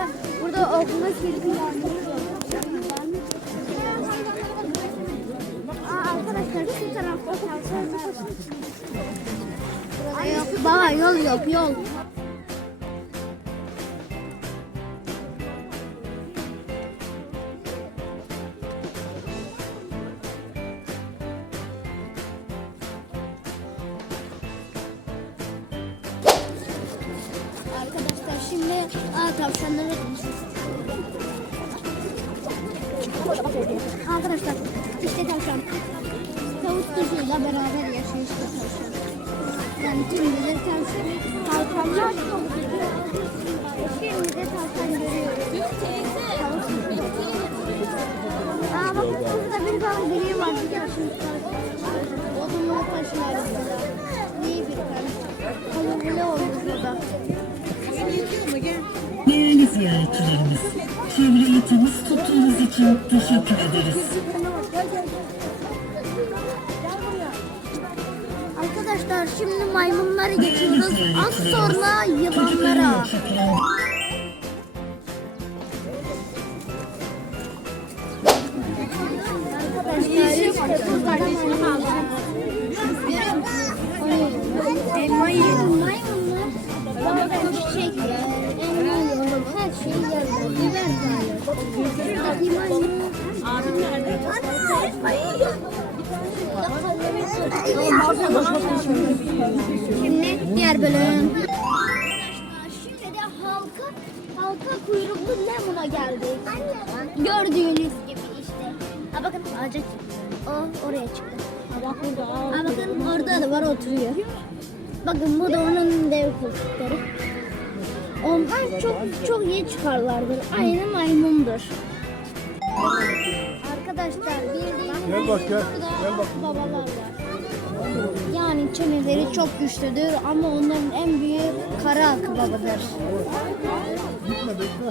burada burada okula Aa arkadaşlar şu tarafta yok. Baba yol yok yol. Şimdi aa, tavşanlara gideceğiz. Arkadaşlar işte tavşan. Tavuk kuşuyla beraber yaşıyor işte tavşan. Yani şimdi de tavşan, tavşanlar. Şimdi de tavşan görüyoruz. Aa bakın burada bir tane gri var. Bir şimdi Odunlu taşın arasında. İyi bir tane. Kalınlı olmuş burada. Ziyaretçilerimiz, çevreyi temiz tuttuğunuz için teşekkür ederiz. Arkadaşlar şimdi maymunları geçiyoruz. Az sonra yılanlara. çekilen Şimdi diğer bölüm. Arkadaşlar şimdi de halka halka kuyruklu lemuna geldik. Gördüğünüz gibi işte. Ha bakın ağaca o oraya çıktı. Ha bakın orada da var oturuyor. Bakın bu da onun dev koltukları. Onlar çok çok iyi çıkarlardır. Aynı maymundur. Arkadaşlar bildiğiniz Gel bak, gel. Gel bak. babalar var. Yani çeneleri çok güçlüdür ama onların en büyüğü kara akbabadır. Gitme bekle.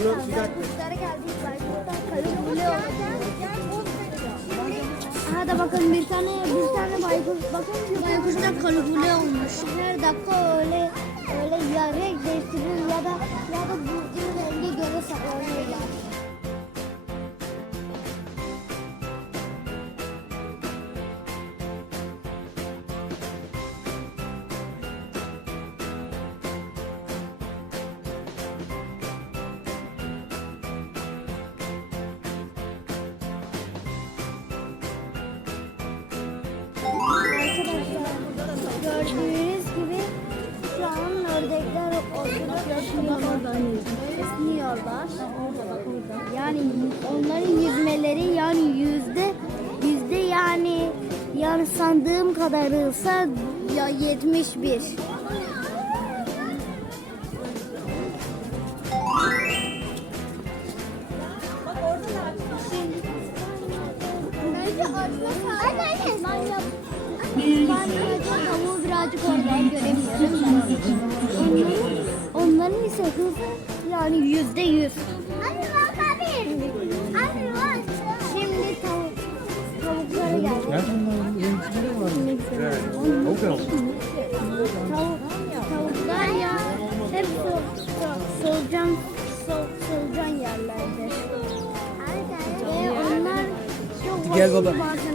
Bayburt'tan karı Aha da bakın bir tane bir tane baykuş bakın şu baykuşta kalkule olmuş. Her dakika öyle öyle ya renk değiştirir ya da ya da burcun gördüğünüz gibi şu an ördekler ortada yaşıyorlar. Esniyorlar. Yani onların yüzmeleri yani yüzde yüzde yani yani sandığım kadarıysa ya 71. Bence açma Anne anne. Tavuğu birazcık oradan göremiyorum. Onların, onların ise hızı yani yüzde yüz. Anne bak abi. Anne bak. Şimdi tavuk, tavuklara geldik. Evet. Tavuk tavuklar ya hep sol, sol, solucan, sol, solucan yerlerde. Ve onlar çok Gel baba. bazen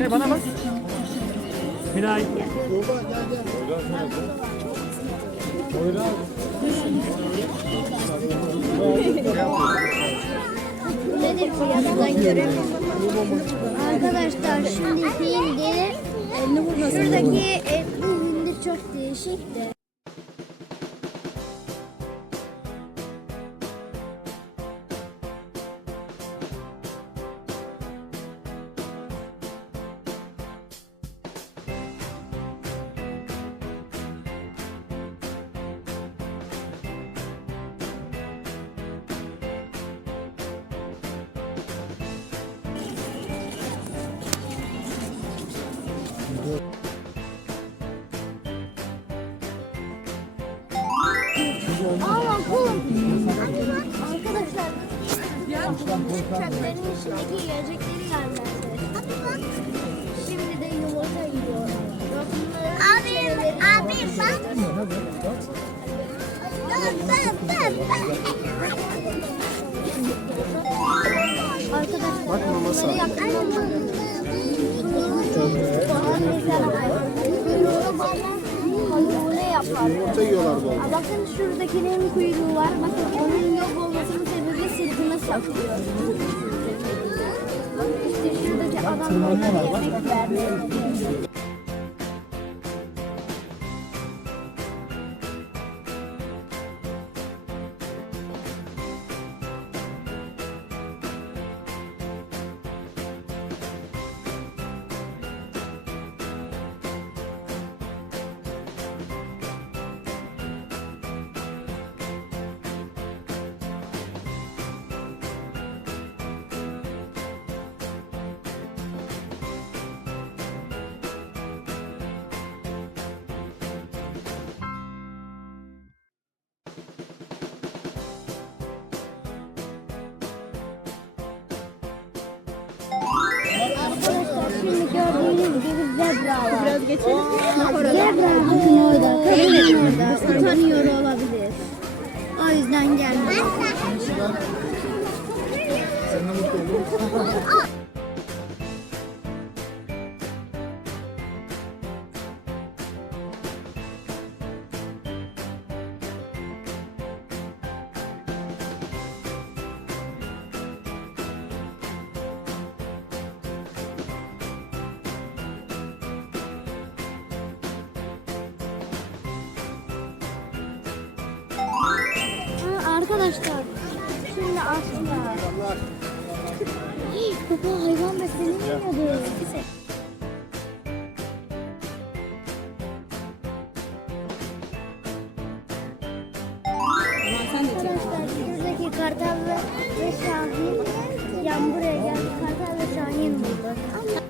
renkli. Bana bak. Miray. Nedir bu ya? Ben göremiyorum. Arkadaşlar şimdi hindi şuradaki etli hindi çok değişik de. Aa kum. Arkadaşlar çöplerin içindeki yiyecekleri. Şimdi de yumurta yiyor. Abi, abi bak. Arkadaşlar. Bak maması. Ne yapar? Yumurta yiyorlar. Aa, Bakın şuradakinin kuyruğu var. Bakın onun yok olmasının sebebi sırtına saklıyor. İşte şuradaki da yemek verdi. Şimdi gördüğünüz gibi zebra var. Biraz geçelim. Zebra bakın orada. Kadın orada. Utanıyor olabilir. O yüzden gelmiyor. Ha, arkadaşlar şimdi aslında baba hayvan beslenemiyordu. Arkadaşlar şuradaki kartal ve ve şahin yan buraya geldi. Kartal ve şahin buldu.